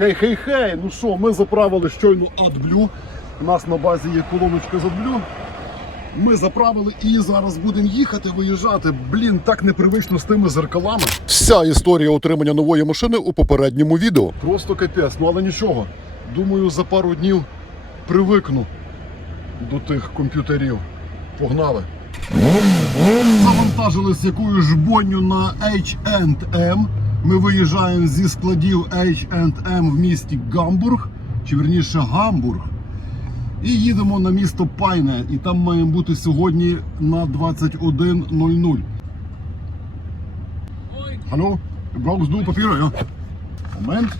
Хей-хей-хей, ну що, ми заправили щойно AdBlue. У нас на базі є колоночка з AdBlue. Ми заправили і зараз будемо їхати, виїжджати. Блін, так непривично з тими зеркалами. Вся історія отримання нової машини у попередньому відео. Просто капець, ну але нічого. Думаю, за пару днів привикну до тих комп'ютерів. Погнали. Завантажились якою ж бонню на H&M. Ми виїжджаємо зі складів H&M в місті Гамбург, чи верніше Гамбург. І їдемо на місто Пайне. І там маємо бути сьогодні на 21.00. Hallo, brauchst du Papiere? Ja. Moment.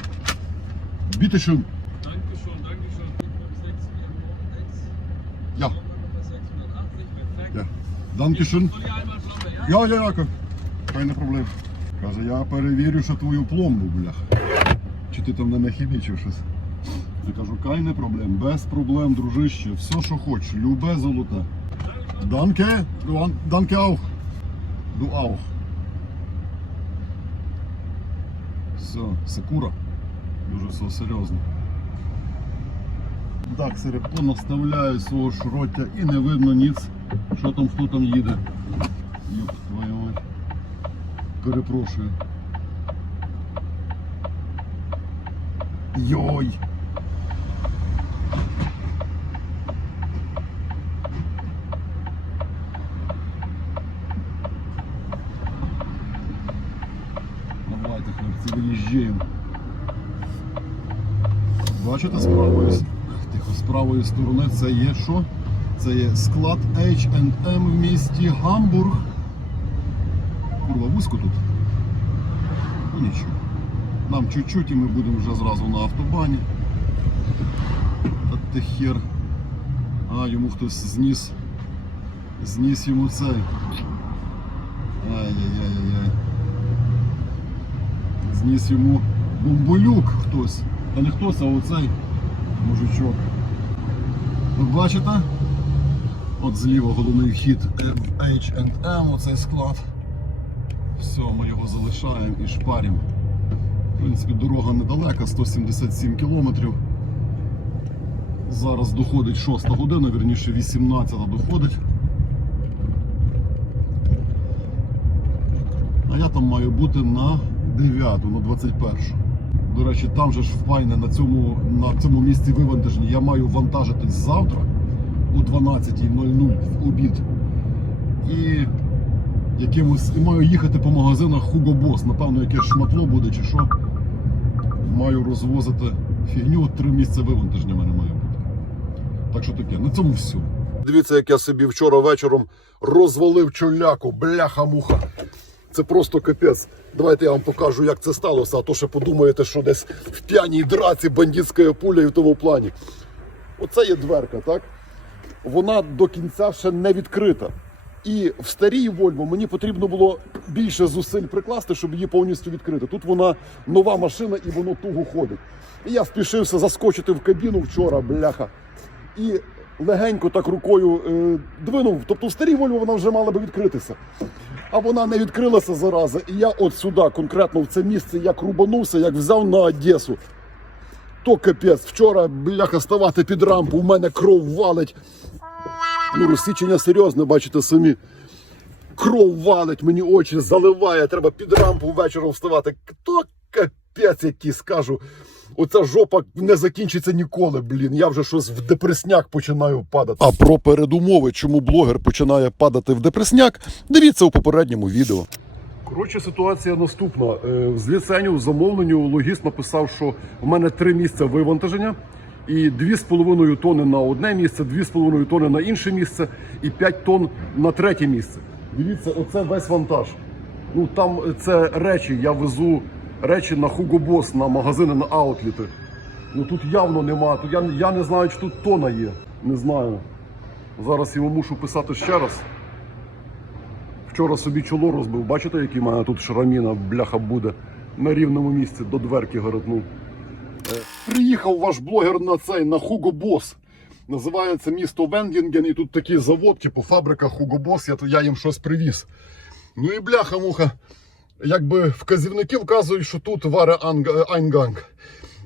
Bitte schön. Dankeschön, Dankeschön. 6, Ja. 680, perfekt. Ja. Dankeschön. Soll ich einmal Flamme, ja? Я, я, я. Keine проблем. Каже, я перевірю, що твою пломбу, блях. Чи ти там не нахімічив щось? Я кажу, кай не проблем, без проблем, дружище, все, що хочеш, любе золоте. Данке, danke auch. Du auch. Все, секура. Дуже все серйозно. Так, Сири, понаставляю свого шроття і не видно ніц, що там, хто там їде. Ёб твою. Перепрошую. Йой! Давайте, хлопці, виїжджаємо. Бачите, з правої, тихо, з правої сторони це є що? Це є склад H&M в місті Гамбург. Курва, вузько тут. Ну нічого. Нам чуть-чуть і ми будемо вже зразу на автобані. Та ти хер. А, йому хтось зніс. Зніс йому цей. Ай-яй-яй-яй. Зніс йому бомболюк хтось. Та не хтось, а оцей мужичок. Ви бачите? От зліва головний вхід в H&M, оцей склад. Все, ми його залишаємо і шпаримо. В принципі, дорога недалека, 177 кілометрів. Зараз доходить 6 година, вірніше 18 доходить. А я там маю бути на 9, на 21. До речі, там же ж в Пайне на цьому, на цьому місці вивантаження я маю вантажитись завтра у 12.00 в обід. І якимось і маю їхати по магазинах Hugo Boss. Напевно, якесь шматло буде чи що. Маю розвозити фігню, три місця вивантаження в мене має бути. Так що таке, на цьому все. Дивіться, як я собі вчора вечором розвалив чоляку, бляха-муха. Це просто капець. Давайте я вам покажу, як це сталося, а то ще подумаєте, що десь в п'яній драці бандитська пуля і в тому плані. Оце є дверка, так? Вона до кінця ще не відкрита. І в старій Вольво мені потрібно було більше зусиль прикласти, щоб її повністю відкрити. Тут вона нова машина і воно туго ходить. І я спішився заскочити в кабіну вчора, бляха. І легенько так рукою е, двинув. Тобто в старій Вольво вона вже мала би відкритися. А вона не відкрилася зараза. І я от сюди, конкретно в це місце, як рубанувся, як взяв на Одесу. То капець, вчора, бляха, ставати під рампу, у мене кров валить. Ну, розсічення серйозне, бачите самі. Кров валить, мені очі заливає, треба під рампу вечором вставати. То капець, який скажу. Оця жопа не закінчиться ніколи, блін. Я вже щось в депресняк починаю падати. А про передумови, чому блогер починає падати в депресняк, дивіться у попередньому відео. Коротше, ситуація наступна. Е, З ліценю замовленню логіст написав, що в мене три місця вивантаження. І 2,5 тонни на одне місце, 2,5 тонни на інше місце і 5 тонн на третє місце. Дивіться, оце весь вантаж. Ну там це речі, я везу речі на Hugo Boss, на магазини, на аутліти. Ну тут явно нема. Тут я, я не знаю, чи тут тона є. Не знаю. Зараз йому мушу писати ще раз. Вчора собі чоло розбив. Бачите, який в мене тут шраміна, бляха буде на рівному місці до дверки городнув. Приїхав ваш блогер на цей на Hugo Boss. Називається місто Вендінген, і тут такий завод, типу фабрика Hugo Boss, я, я їм щось привіз. Ну і бляха-муха, якби вказівники вказують, що тут варе Eingang.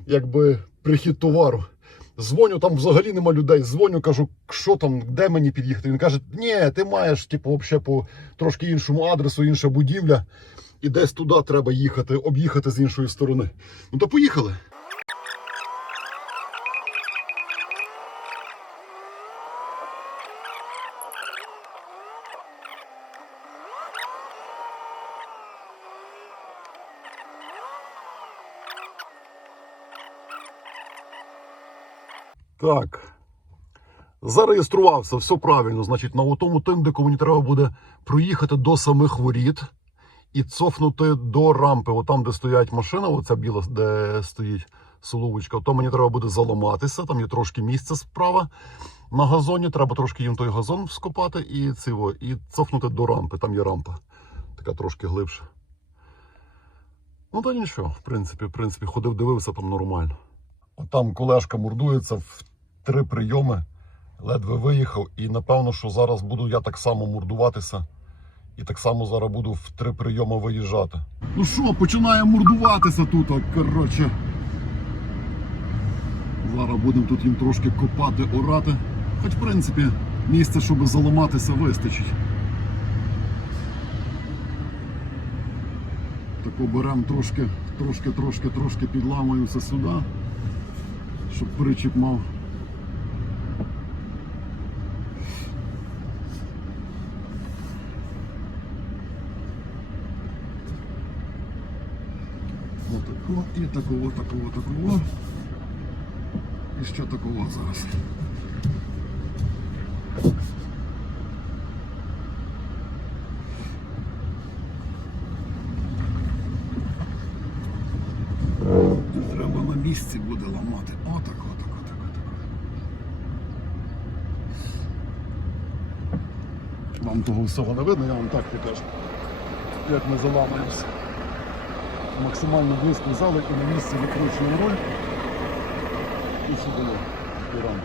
якби прихід товару. Дзвоню, там взагалі нема людей. Дзвоню, кажу, що там, де мені під'їхати. Він каже: ні, ти маєш, типу, взагалі по трошки іншому адресу, інша будівля. І десь туди треба їхати, об'їхати з іншої сторони. Ну то поїхали. Так. Зареєструвався, все правильно. Значить, на тому тиндику мені треба буде проїхати до самих воріт і цофнути до рампи. Отам, де стоять машина, оця біла, де стоїть соловочка, то мені треба буде заламатися. Там є трошки місця справа. На газоні треба трошки їм той газон вскопати і циво, і цофнути до рампи. Там є рампа, така трошки глибша. Ну та нічого, в принципі, в принципі, ходив, дивився там нормально. Там колешка мордується в три прийоми, ледве виїхав, і напевно, що зараз буду я так само мордуватися. І так само зараз буду в три прийоми виїжджати. Ну що, починає мордуватися тут, коротше. Зараз будемо тут їм трошки копати, орати. Хоч, в принципі, місця, щоб заламатися, вистачить. Тако беремо трошки, трошки, трошки, трошки підламуємося сюди, щоб причіп мав. Отако, і такого, такого, такого. І ще такого зараз. Треба на місці буде ламати. Отак, отак, отак, отак. Вам того всього не видно, я вам так покажу. Як ми заламуємося. Максимально близько зали і на місці викручуємо руль. І сюди і.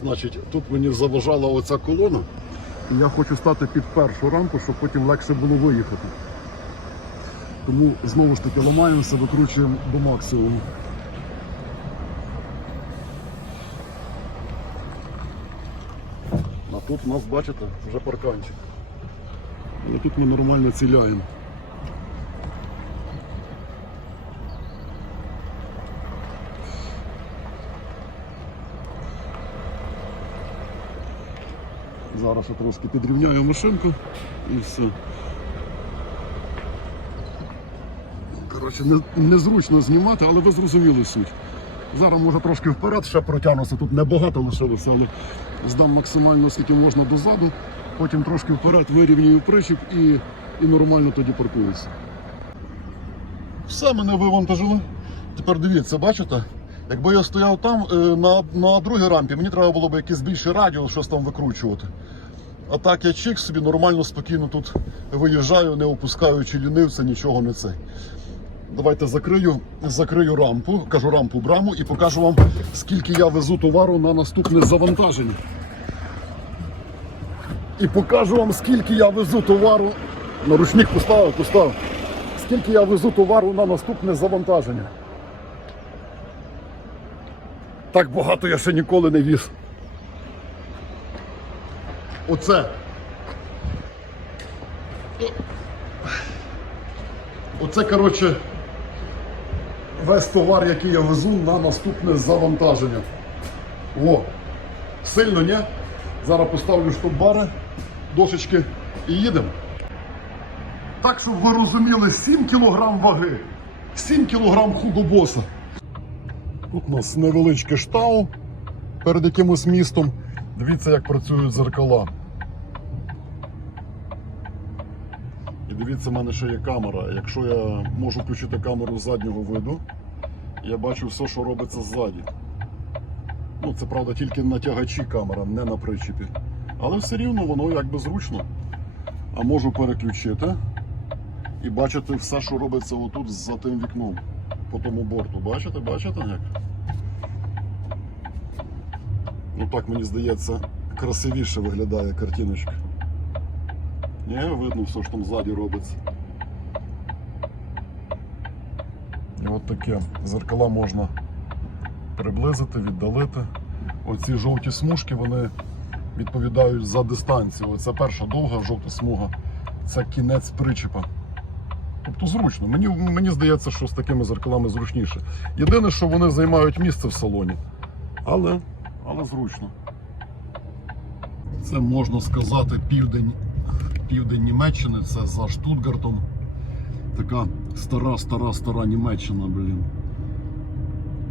Значить, тут мені заважала оця колона. І я хочу стати під першу рамку, щоб потім легше було виїхати. Тому знову ж таки ламаємося, викручуємо до максимуму. А тут у нас, бачите, вже парканчик. Але тут ми нормально ціляємо. Зараз трошки підрівняю машинку і все. Коротше, не, незручно знімати, але ви зрозуміли суть. Зараз може трошки вперед ще протягнуся, тут небагато лишилося, але здам максимально скільки можна дозаду, потім трошки вперед вирівнюю причіп і, і нормально тоді паркуюся. Все мене вивантажили. Тепер дивіться, бачите? Якби я стояв там е, на, на другій рампі, мені треба було б якийсь більший радіус, щось там викручувати. А так я чик собі нормально, спокійно тут виїжджаю, не опускаючи лінивця, нічого не цей. Давайте закрию, закрию рампу, кажу рампу браму і покажу вам, скільки я везу товару на наступне завантаження. І покажу вам, скільки я везу товару. На ручник поставив, поставив. Скільки я везу товару на наступне завантаження. Так багато я ще ніколи не віз. Оце. Оце, коротше, весь товар, який я везу на наступне завантаження. О, сильно, ні? Зараз поставлю штаб-бари, дошечки і їдемо. Так, щоб ви розуміли, 7 кг ваги. 7 кг хугобоса. Тут у нас невеличке штау перед якимось містом. Дивіться, як працюють зеркала. Дивіться, в мене ще є камера. Якщо я можу включити камеру заднього виду, я бачу все, що робиться ззаді. Ну, це правда тільки на тягачі камера, не на причепі. Але все рівно воно якби зручно. А можу переключити і бачити все, що робиться отут за тим вікном по тому борту. Бачите, бачите як? Ну так мені здається, красивіше виглядає картиночка. Ні, видно все, що там ззаді робиться. от таке. Зеркала можна приблизити, віддалити. Оці жовті смужки вони відповідають за дистанцію. Оце перша довга жовта смуга, це кінець причепа. Тобто зручно. Мені, мені здається, що з такими зеркалами зручніше. Єдине, що вони займають місце в салоні. Але, але зручно. Це можна сказати південь, південь Німеччини, це за Штутгартом. Така стара, стара, стара Німеччина, блін.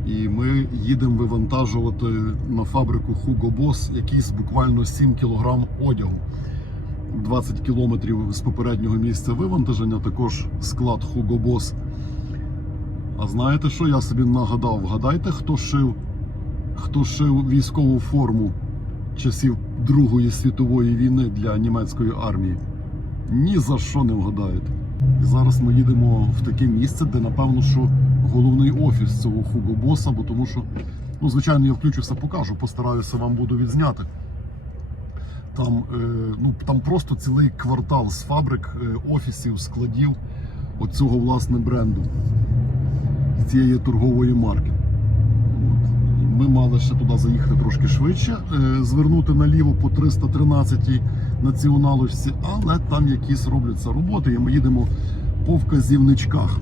І ми їдемо вивантажувати на фабрику Hugo Boss якийсь буквально 7 кг одягу. 20 кілометрів з попереднього місця вивантаження, також склад Hugo Boss. А знаєте що я собі нагадав? Вгадайте, хто шив, хто шив військову форму часів Другої світової війни для німецької армії? Ні за що не вгадаєте. І зараз ми їдемо в таке місце, де напевно, що головний офіс цього Boss, бо тому що, ну, звичайно, я включуся, покажу, постараюся вам буду відзняти. Там, е, ну, там просто цілий квартал з фабрик, е, офісів, складів оцього власне бренду, цієї торгової марки. Ми мали ще туди заїхати трошки швидше, е, звернути наліво по 313-й націоналочці, але там якісь робляться роботи, і ми їдемо по вказівничках.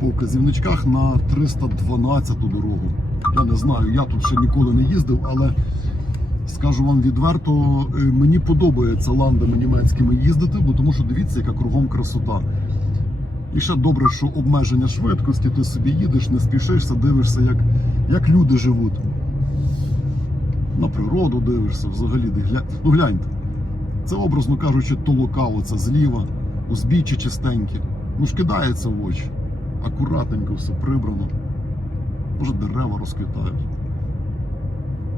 По вказівничках на 312 дорогу. Я не знаю, я тут ще ніколи не їздив, але скажу вам відверто, е, мені подобається ландами німецькими їздити, бо тому що дивіться, яка кругом красота. І ще добре, що обмеження швидкості, ти собі їдеш, не спішишся, дивишся, як, як люди живуть. На природу дивишся, взагалі гля... Ну гляньте. Це, образно кажучи, толока оця зліва, узбіччя чистенькі. Ну ж кидається в очі. Акуратненько все прибрано. Може дерева розквітають.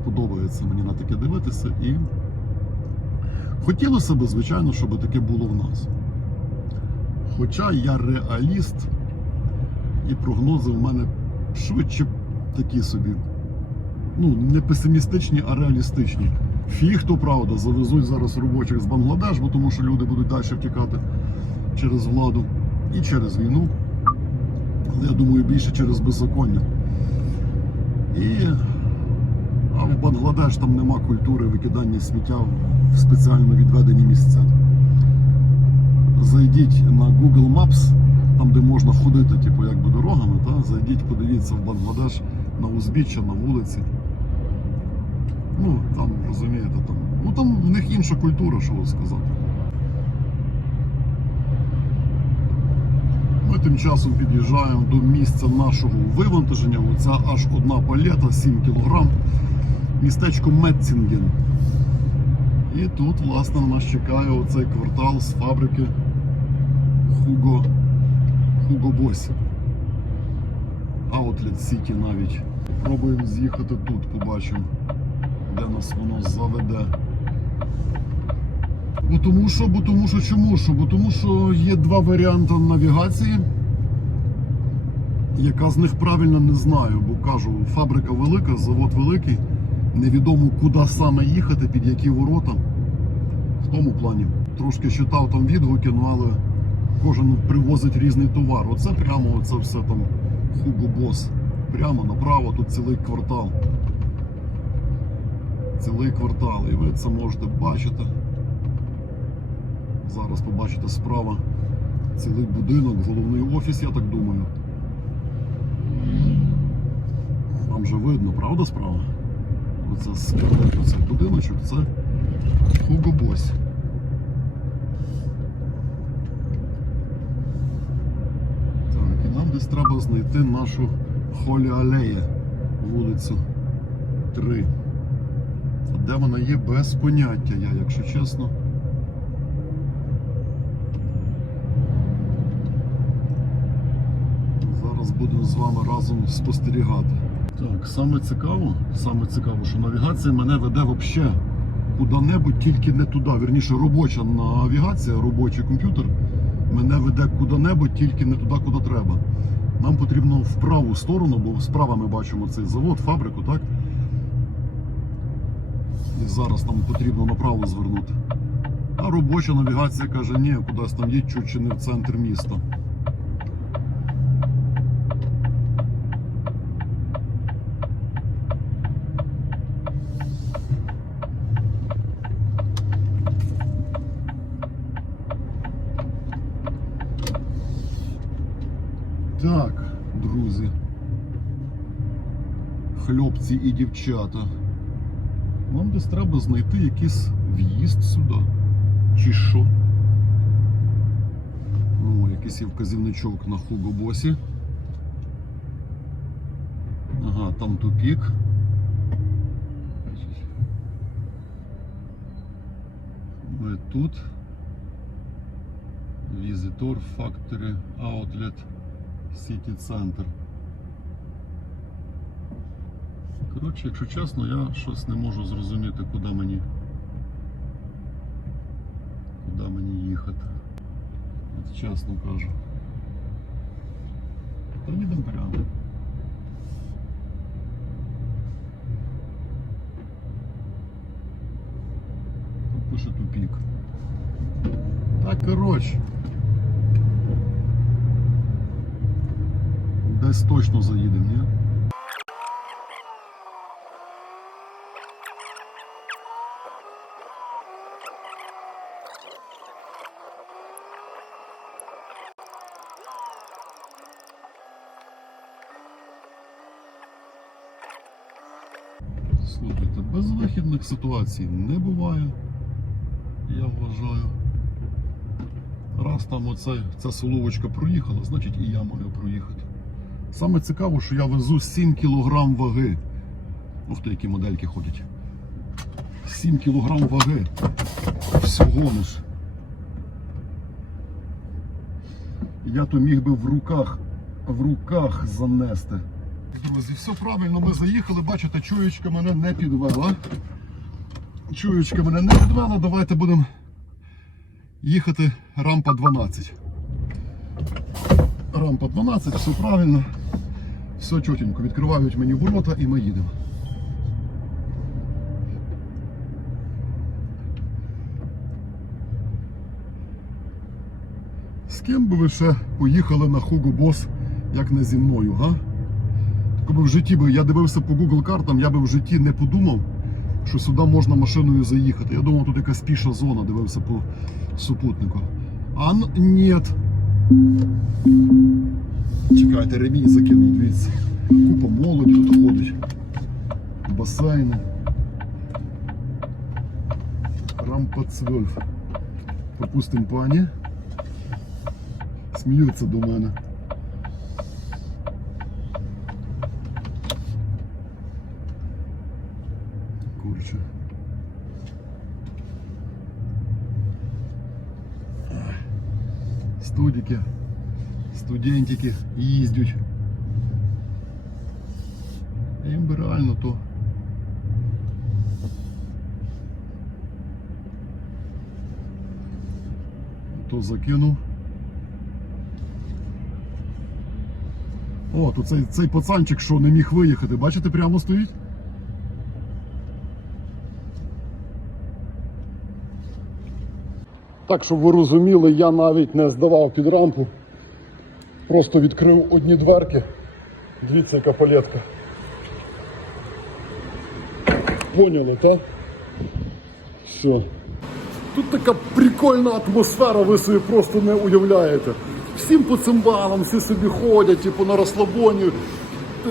Подобається мені на таке дивитися і хотілося б, звичайно, щоб таке було в нас. Хоча я реаліст, і прогнози в мене швидше такі собі. Ну, не песимістичні, а реалістичні. Фіг, то правда, завезуть зараз робочих з Бангладеш, бо тому що люди будуть далі втікати через владу і через війну. Але я думаю, більше через беззаконня. І а в Бангладеш там нема культури викидання сміття в спеціально відведені місця. Зайдіть на Google Maps, там де можна ходити, типу, якби дорогами, та? зайдіть, подивіться в Бангладеш на узбіччя, на вулиці. Ну, там, розумієте, там. Ну там в них інша культура, що сказати. Ми тим часом під'їжджаємо до місця нашого вивантаження. Оця аж одна палета, 7 кг. Містечко Метцінген. І тут, власне, нас чекає оцей квартал з фабрики Hugo, Hugo Boss. Outlet City навіть. Пробуємо з'їхати тут, побачимо, де нас воно заведе. Бо тому що, бо тому що чому що? Бо тому що є два варіанти навігації. Яка з них правильно не знаю, бо кажу, фабрика велика, завод великий. Невідомо куди саме їхати, під які ворота. В тому плані. Трошки читав там відгуки, ну але кожен привозить різний товар. Оце прямо оце все там Boss. Прямо направо, тут цілий квартал. Цілий квартал. І ви це можете бачити. Зараз побачите справа цілий будинок, головний офіс, я так думаю. Там же видно, правда, справа? Оце скелет, оцей будиночок, це Hugo Boss. Так, і нам десь треба знайти нашу Холі Алея, вулицю 3. А де вона є без поняття я, якщо чесно. Зараз будемо з вами разом спостерігати. Так, саме цікаво, саме цікаво, що навігація мене веде взагалі куди-небудь, тільки не туди. Вірніше, робоча навігація, робочий комп'ютер мене веде куди-небудь, тільки не туди, куди треба. Нам потрібно в праву сторону, бо справа ми бачимо цей завод, фабрику, так? І зараз нам потрібно направо звернути. А робоча навігація каже, ні, кудись там їдь чуть чи не в центр міста. Так, друзі, хлопці і дівчата. Нам десь треба знайти якийсь в'їзд сюди. Чи що? О, якийсь є вказівничок на Хугобосі. Ага, там тупік. Ми тут. Візитор, фактори, аутлет. City Center. Коротше, якщо чесно, я щось не можу зрозуміти, куди мені. Куди мені їхати. От чесно кажу. Та їдемо прямо. Тут пише тупік. Так, коротше. Десь точно заїдемо, ні? Слухайте, безвихідних ситуацій не буває, я вважаю. Раз там оце, ця соловочка проїхала, значить і я маю проїхати. Саме цікаво, що я везу 7 кг ваги. Ух ти, які модельки ходять. 7 кг ваги. Всього лиш. Я то міг би в руках, в руках занести. Друзі, все правильно, ми заїхали, бачите, чуєчка мене не підвела. Чуєчка мене не підвела, давайте будемо їхати рампа 12. Рампа 12, все правильно. Все чотенько. Відкривають мені ворота і ми їдемо. З ким би ви ще поїхали на Хуго Бос, як не зі мною, га? Якби в житті би я дивився по Google картам, я би в житті не подумав, що сюди можна машиною заїхати. Я думав, тут якась піша зона, дивився по супутнику. А н- ні. Чекайте, ремінь закинув, дивіться. Купа молоді тут ходить. Басейни. Рампа 12. Пропустимо пані. Сміються до мене. Курче. Студики, студентики їздять. Їм би реально то. То закинув. О, тут цей, цей пацанчик, що не міг виїхати, бачите, прямо стоїть? Так, щоб ви розуміли, я навіть не здавав під рампу. Просто відкрив одні дверки. Дивіться, яка палетка. Поняли, так? Все. Тут така прикольна атмосфера, ви собі просто не уявляєте. Всім по цимбалам, всі собі ходять, типу на розслабоні.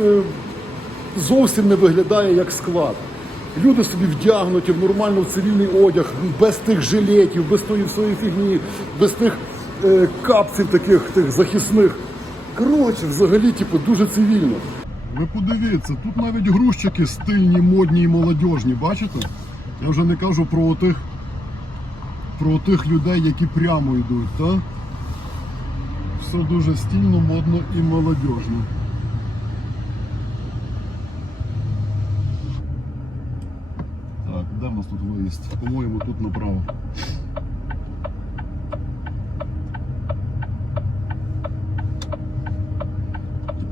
Е, Зовсім не виглядає як склад. Люди собі вдягнуті в нормально в цивільний одяг, без тих жилетів, без тої всієї фігні, без тих е, капців таких тих захисних. Коротше, взагалі, типу, дуже цивільно. Ви подивіться, тут навіть грузчики стильні, модні і молодіжні, бачите? Я вже не кажу про тих, про тих людей, які прямо йдуть, так? Все дуже стильно, модно і молодіжно. Так, де в нас тут виїзд? По-моєму, тут направо.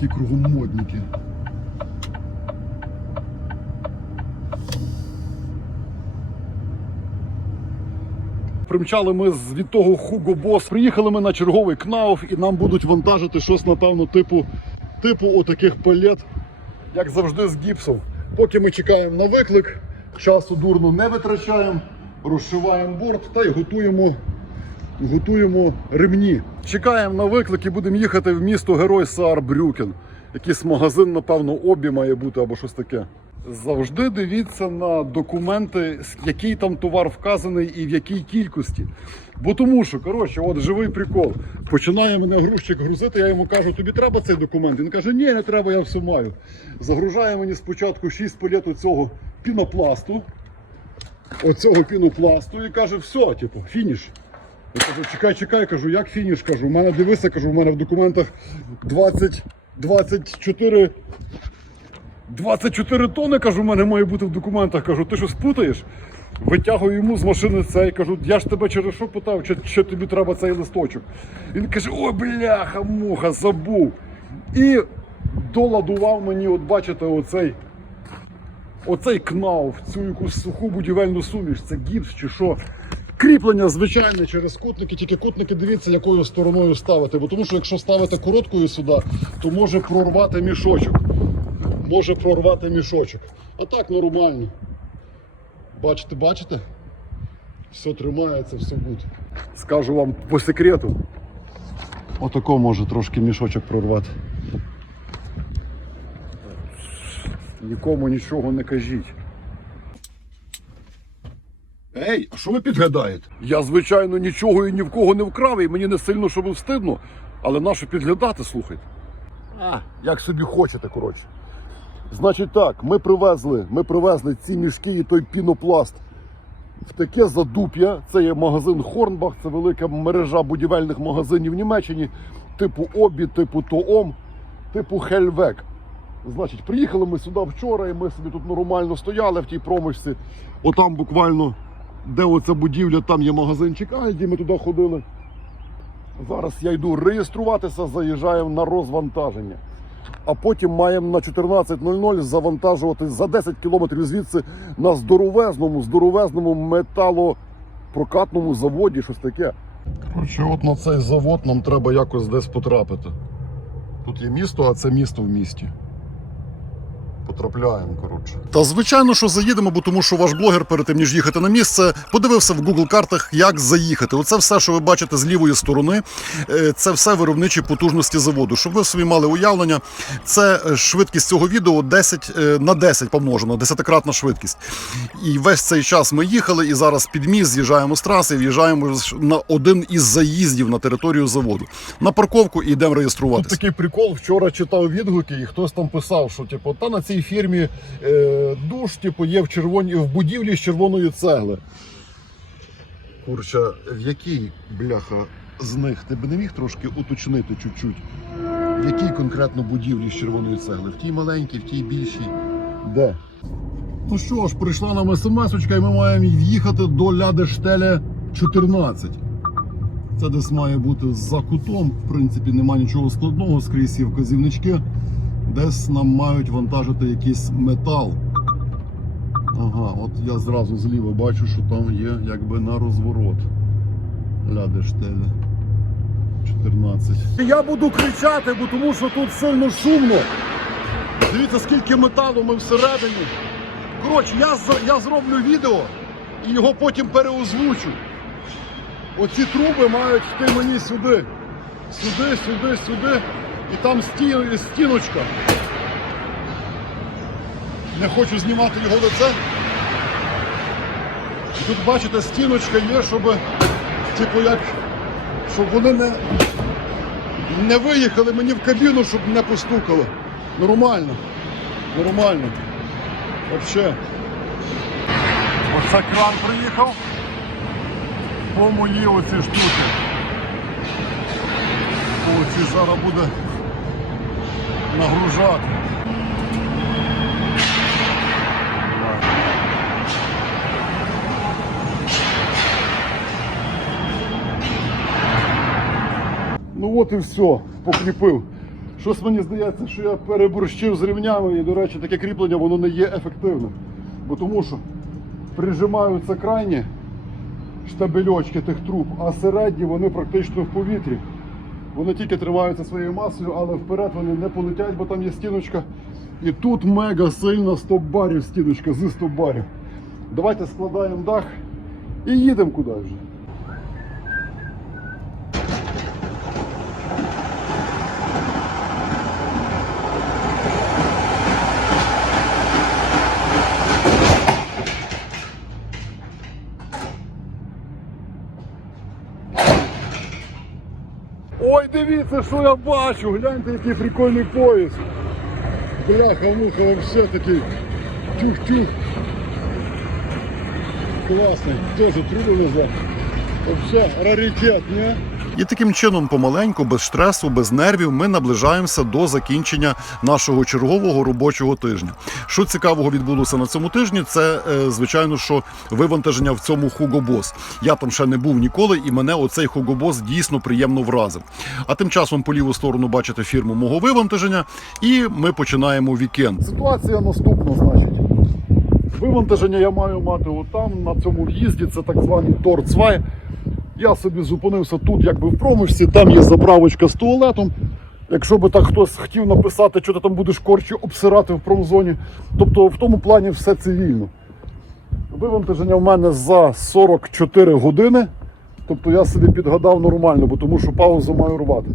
Такі кругом модники. Примчали ми з від того Hugo Boss. Приїхали ми на черговий КНАУФ і нам будуть вантажити щось, напевно, типу, типу отаких палет, як завжди з гіпсом. Поки ми чекаємо на виклик, часу дурно не витрачаємо, розшиваємо борт та й готуємо, готуємо ремні. Чекаємо на виклик і будемо їхати в місто Герой Саарбрюкен. Якийсь магазин, напевно, обі має бути або щось таке. Завжди дивіться на документи, який там товар вказаний і в якій кількості. Бо тому що, коротше, от живий прикол. Починає мене грузчик грузити, я йому кажу, тобі треба цей документ? Він каже, ні, не треба, я все маю. Загружає мені спочатку 6 палет цього пінопласту, оцього пінопласту і каже, все, типу, фініш. Я кажу, чекай, чекай, кажу, як фініш? Кажу, у мене дивися, кажу, у мене в документах 20, 24 24 тони, кажу, в мене має бути в документах. Кажу, ти що спутаєш? Витягую йому з машини цей, кажу, я ж тебе через що питав, чи, чи тобі треба цей листочок. Він каже, ой, бляха, муха, забув. І доладував мені, от бачите, оцей, оцей кнауф, цю якусь суху будівельну суміш, це гіпс чи що. Кріплення звичайне через кутники, тільки кутники дивіться, якою стороною ставити. Бо тому що якщо ставити короткою сюди, то може прорвати мішочок може прорвати мішочок. А так нормально. Бачите, бачите? Все тримається, все буде. Скажу вам по секрету. Отако може трошки мішочок прорвати. Нікому нічого не кажіть. Ей, а що ви підглядаєте? Я, звичайно, нічого і ні в кого не вкрав, і мені не сильно, щоб встидно, але нащо підглядати, слухайте. А, як собі хочете, коротше. Значить так, ми привезли, ми привезли ці мішки і той пінопласт в таке задуп'я. Це є магазин Хорнбах, це велика мережа будівельних магазинів в Німеччині, типу Обі, типу Тоом, типу Хельвек. Значить, приїхали ми сюди вчора, і ми собі тут нормально стояли в тій промишці. Отам буквально, де оця будівля, там є магазинчик Альді, ми туди ходили. Зараз я йду реєструватися, заїжджаємо на розвантаження. А потім маємо на 14.00 завантажувати за 10 кілометрів звідси на здоровезному, здоровезному металопрокатному заводі, щось таке. Коротше, от на цей завод нам треба якось десь потрапити. Тут є місто, а це місто в місті. Потрапляємо, коротше. Та звичайно, що заїдемо, бо тому що ваш блогер перед тим ніж їхати на місце, подивився в Google картах, як заїхати. Оце все, що ви бачите з лівої сторони, е, це все виробничі потужності заводу. Щоб ви собі мали уявлення, це е, швидкість цього відео 10 е, на 10 помножено, десятикратна швидкість. І весь цей час ми їхали, і зараз під міст з'їжджаємо з траси, в'їжджаємо на один із заїздів на територію заводу. На парковку і йдемо реєструватися. Тут такий прикол. Вчора читав відгуки, і хтось там писав, що типу, та на цій фірмі е, душ, типу, є в червоній в будівлі з червоної цегли. Курча, в якій бляха з них ти б не міг трошки уточнити чуть-чуть? В якій конкретно будівлі з червоної цегли? В тій маленькій, в тій більшій? Де? Ну що ж, прийшла нам смс-очка і ми маємо в'їхати до Лядештеля 14. Це десь має бути за кутом. В принципі, нема нічого складного, скрізь є вказівнички. Десь нам мають вантажити якийсь метал. Ага, от я зразу зліва бачу, що там є якби на розворот. Лядештеля 14. Я буду кричати, бо тому що тут сильно шумно. Дивіться, скільки металу ми всередині. Коротше, я, я зроблю відео і його потім переозвучу. Оці труби мають йти мені сюди. Сюди, сюди, сюди. І там сті- стіночка. Не хочу знімати його лице. Тут, бачите, стіночка є, щоб, типу, як, щоб вони не, не виїхали мені в кабіну, щоб не постукали. Нормально. Нормально. Вообще. Оце кран приїхав. По мої оці штуки. Оці зараз буде нагружати. Ну от і все, покріпив. Щось мені здається, що я переборщив з рівнями і, до речі, таке кріплення воно не є ефективним. Бо тому що прижимаються крайні штабельочки тих труб, а середні вони практично в повітрі. Вони тільки триваються своєю масою, але вперед вони не полетять, бо там є стіночка. І тут мега сильна 100 барів стіночка зі 100 барів. Давайте складаємо дах і їдемо куди вже. Дивіться, що я бачу. Гляньте, який прикольний поїзд. Бляха, муха, вообще такий. Тюх-тюх. Класний. Теж труби лежать. Вообще раритет, не? І таким чином, помаленьку, без стресу, без нервів, ми наближаємося до закінчення нашого чергового робочого тижня. Що цікавого відбулося на цьому тижні, це е, звичайно, що вивантаження в цьому Boss. Я там ще не був ніколи, і мене оцей Boss дійсно приємно вразив. А тим часом по ліву сторону бачите фірму мого вивантаження, і ми починаємо вікенд. Ситуація наступна, значить. Вивантаження я маю мати отам, на цьому в'їзді, це так званий торцвай. Я собі зупинився тут, якби в промишці, там є заправочка з туалетом. Якщо би так хтось хотів написати, що ти там будеш корчі обсирати в промзоні. Тобто в тому плані все цивільно. Вивантаження в мене за 44 години. Тобто я собі підгадав нормально, бо тому що паузу маю рвати.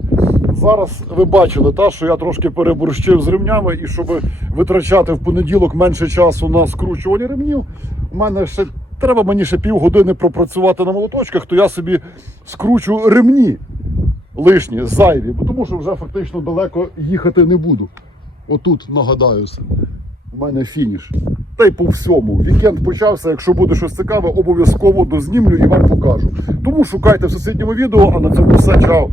Зараз ви бачили, та, що я трошки переборщив з ремнями, і щоб витрачати в понеділок менше часу на скручування ремнів, у мене ще треба мені ще півгодини пропрацювати на молоточках, то я собі скручу ремні лишні, зайві, бо тому що вже фактично далеко їхати не буду. Отут нагадаю. У мене фініш. Та й по всьому. Вікенд почався. Якщо буде щось цікаве, обов'язково дознімлю і вам покажу. Тому шукайте в сусідньому відео, а на цьому все. Чао!